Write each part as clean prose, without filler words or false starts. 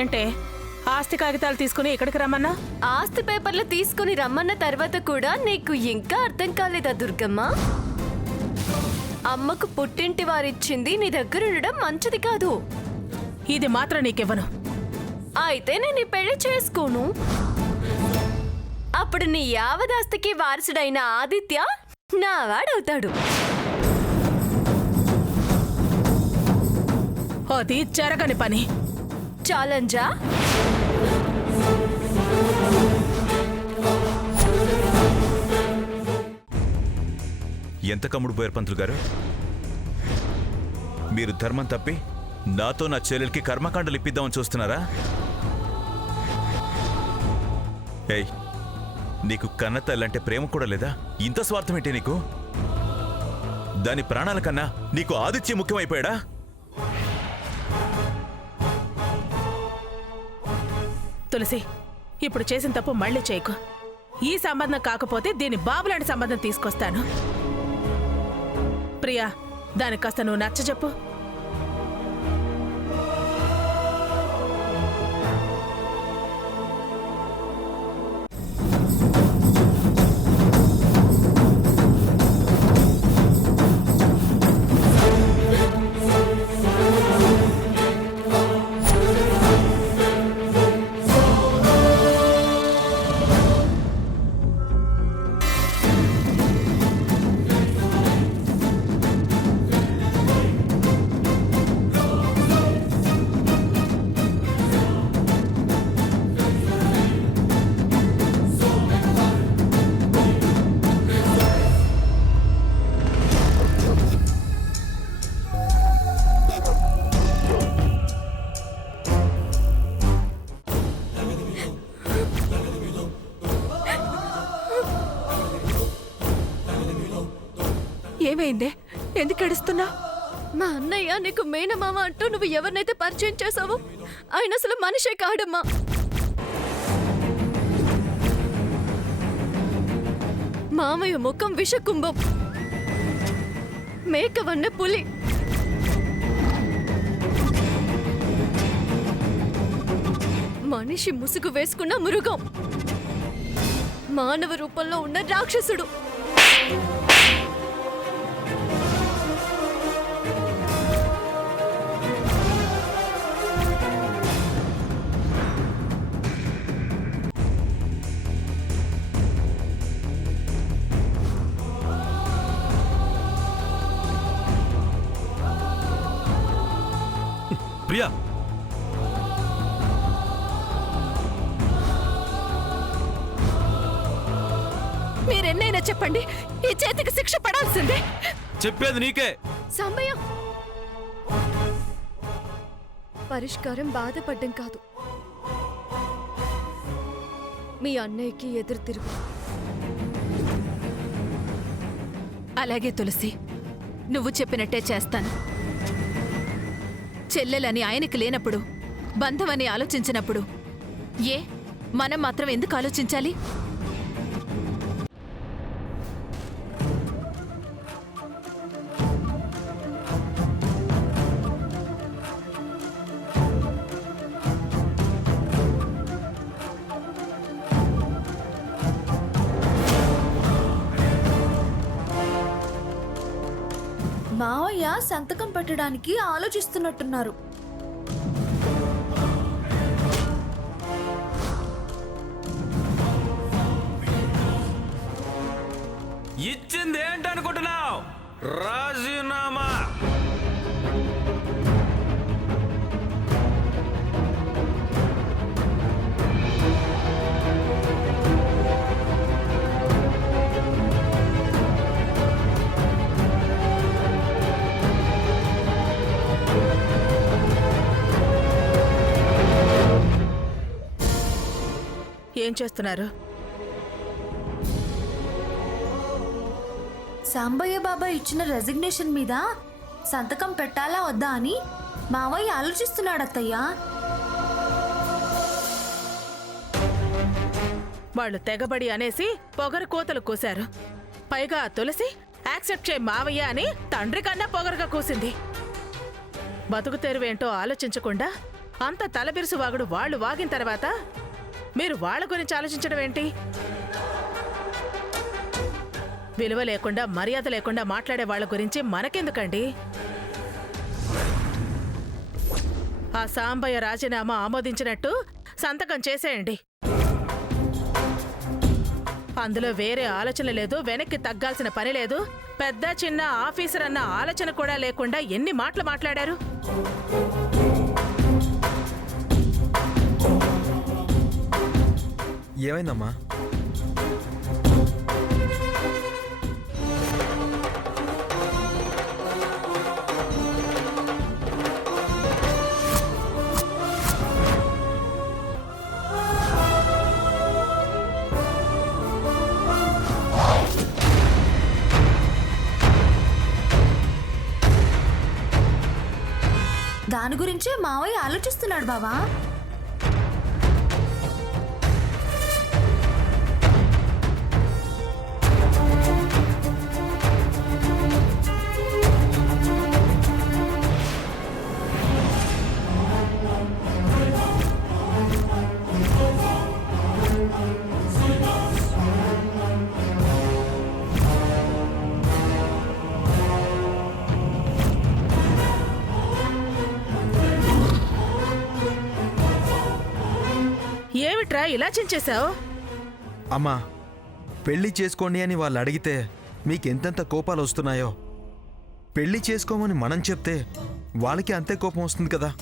ఏంటే ఆస్తి కాగితాలు తీసుకుని ఇక్కడికి రమ్మన్నా? ఆస్తి పేపర్లు తీసుకుని రమ్మన్న తర్వాత కూడా నీకు ఇంకా అర్థం కాలేదా దుర్గమ్మ? అమ్మకు పుట్టింటి వారిచ్చింది నీ దగ్గర ఉండడం మంచిది కాదు. ఇది మాత్రం నీకివ్వను. అయితే నేను ఈ పెళ్లి చేసుకోను. అప్పుడు నీ యావదాస్తికి వారసుడైన ఆదిత్య నా వాడవుతాడు. అది జరగని పని. ఛాలెంజా? ఎంత కమ్ముడు పోయారు పంతులు గారు? మీరు ధర్మం తప్పి నాతో నా చెల్లెలకి కర్మకాండలు ఇప్పిద్దామని చూస్తున్నారా? ఏయ్, నీకు కన్న తల్లంటే ప్రేమ కూడా లేదా? ఇంత స్వార్థం ఏంటి నీకు? దాని ప్రాణాల కన్నా నీకు ఆదిత్య ముఖ్యమైపోయాడా? తులసి, ఇప్పుడు చేసిన తప్పు మళ్ళీ చేయకు. ఈ సంబంధం కాకపోతే దీని బాబులాంటి సంబంధం తీసుకొస్తాను. ప్రియా, దానికి కాస్త నువ్వు నచ్చజెప్పు. ఏమైందే? ఎందుకు ఏడుస్తున్నా? మా అన్నయ్య నీకు మేనమామ అంటూ నువ్వు ఎవరినైతే పరిచయం చేసావో ఆయన అసలు మనిషే కాడమ్మా. మామయ్య ముఖం విషకుంభం, మేకవన్న పులి. మనిషి ముసుగు వేసుకున్న మృగం, మానవ రూపంలో ఉన్న రాక్షసుడు. ప్రియా, మీరెన్నైనా చెప్పండి, ఈ చేతికి శిక్ష పడాల్సిందే. చెప్పేది నీకే. సమయం. పరిష్కారం బాధపడ్డం కాదు, మీ అన్నయ్యకి ఎదురు తిరుగు. అలాగే తులసి, నువ్వు చెప్పినట్టే చేస్తాను. చెల్లెలని ఆయనకి లేనప్పుడు, బంధమని ఆలోచించినప్పుడు మనం మాత్రం ఎందుకు ఆలోచించాలి? మావయ్య సంతకం పెట్టడానికి ఆలోచిస్తున్నట్టున్నారు. ఇచ్చింది ఏంటనుకుంటున్నావు? రాజీనామా. ఏం చేస్తున్నారు? సాంబయ్య బాబా ఇచ్చిన రెసిగ్నేషన్ మీద సంతకం పెట్టాలా వద్దా అని మావయ్య ఆలోచిస్తున్నాడత్తయ్యా. వాళ్ళు తెగబడి అనేసి పొగరు కోతలు కూశారు. పైగా తులసి యాక్సెప్ట్ చేయి మావయ్య అని తండ్రి కన్నా పొగరుగా కూసింది. బతుకు తెరువేంటో ఆలోచించకుండా అంత తలబిరుసు వాగుడు వాళ్ళు వాగిన తర్వాత మీరు వాళ్ళ గురించి ఆలోచించడం ఏంటి? విలువ లేకుండా మర్యాద లేకుండా మాట్లాడే వాళ్ళ గురించి మనకెందుకండి? ఆ సాంబయ్య రాజీనామా ఆమోదించినట్టు సంతకం చేసేయండి. అందులో వేరే ఆలోచన లేదు, వెనక్కి తగ్గాల్సిన పని లేదు. పెద్ద చిన్న ఆఫీసర్ అన్న ఆలోచన కూడా లేకుండా ఎన్ని మాటలు మాట్లాడారు. ఏమైందమ్మా? దాని గురించే మావయ్య ఆలోచిస్తున్నాడు బావా. ఏమిట్రా ఇలా చించేశావు? అమ్మా, పెళ్లి చేసుకోండి అని వాళ్ళు అడిగితే మీకెంతెంత కోపాలు వస్తున్నాయో, పెళ్లి చేసుకోమని మనం చెప్తే వాళ్ళకి అంతే కోపం వస్తుంది కదా.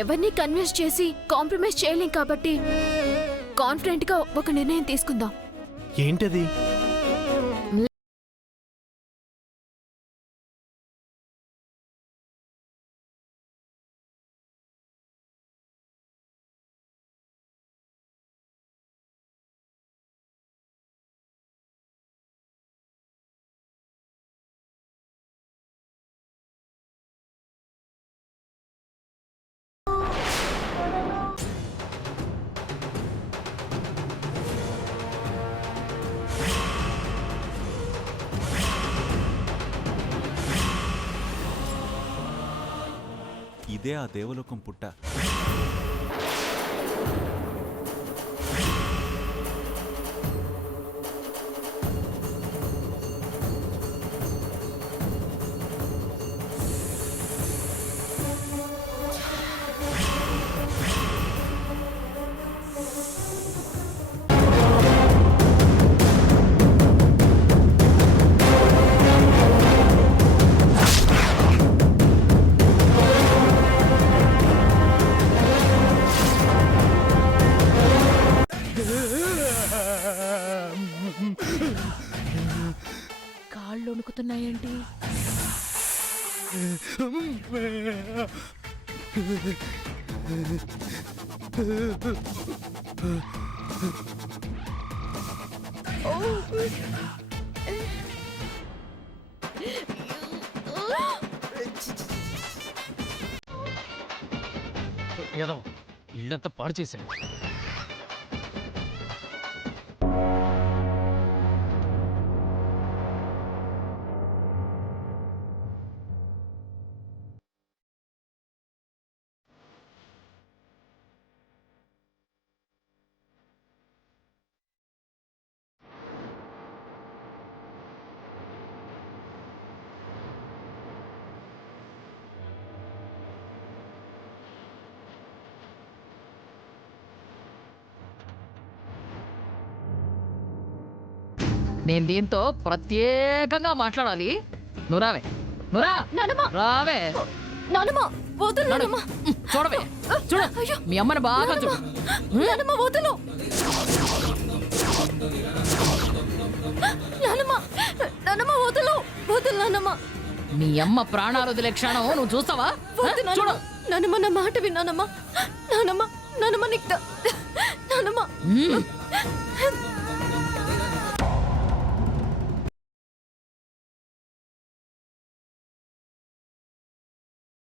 ఎవరిని కన్విన్స్ చేసి కాంప్రమైజ్ చేయలేం కాబట్టి కాన్ఫిడెంట్ గా ఒక నిర్ణయం తీసుకుందాం. ఏంటది? ఇదే ఆ దేవలోకం పుట్ట. కాళ్ళు వణుకుతున్నాయేంటి? ఏదో ఇల్లంతా పాడు చేశాడు. నేను దీంతో ప్రత్యేకంగా మాట్లాడాలి. నువ్వు రావే, నువ్వు రా, రావే. నానమ్మ వదులు నానమ్మ. చూడవే చూడు మీ అమ్మని బాగా చూడు. నానమ్మ వదులు. నానమ్మ నానమ్మ వదులు వదులు నానమ్మ. మీ అమ్మ ప్రాణాలు వదిలే క్షణం నువ్వు చూస్తావా? వద్దు నానమ్మ. చూడు. నానమ్మ నా మాట విన్నానమ్మ. నానమ్మ నానమ్మ నీకు నానమ్మ